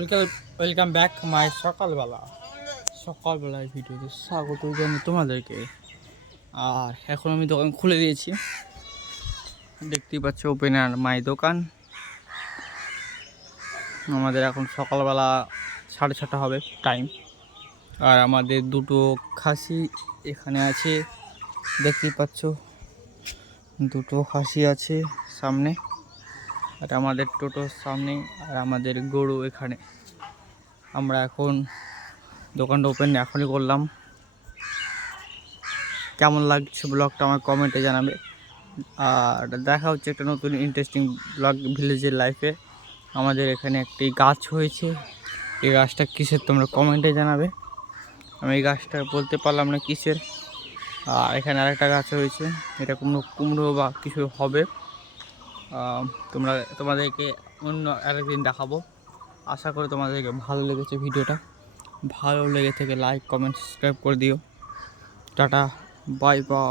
Welcome welcome back my সকালবেলায় ভিডিওতে স্বাগত জানাই তোমাদেরকে। আর এখন আমি দোকান খুলে দিয়েছি, দেখতেই পাচ্ছ ওপেন আর মাই দোকান। আমাদের এখন সকালবেলা 6:30 হবে টাইম। আর আমাদের দুটো খাসি এখানে আছে, দেখতেই পাচ্ছ দুটো খাসি আছে সামনে, আর আমাদের টোটোর সামনে, আর আমাদের গরু এখানে। আমরা এখন দোকানটা ওপেন এখনই করলাম। কেমন লাগছে ব্লগটা আমার কমেন্টে জানাবে। আর দেখা হচ্ছে একটা নতুন ইন্টারেস্টিং ব্লগ ভিলেজের লাইফে। আমাদের এখানে একটি গাছ হয়েছে, এই গাছটা কিসের তোমরা কমেন্টে জানাবে। আমি এই গাছটা বলতে পারলাম না কিসের। আর এখানে আরেকটা গাছ হয়েছে, এটা কোনো কুমড়ো বা কিছু হবে। তোমাদেরকে অন্য আরেকদিন দেখাবো। আশা করি তোমাদেরকে ভালো লেগেছে ভিডিওটা। ভালো লেগে থেকে লাইক কমেন্ট সাবস্ক্রাইব করে দিও। Tata, bye bye.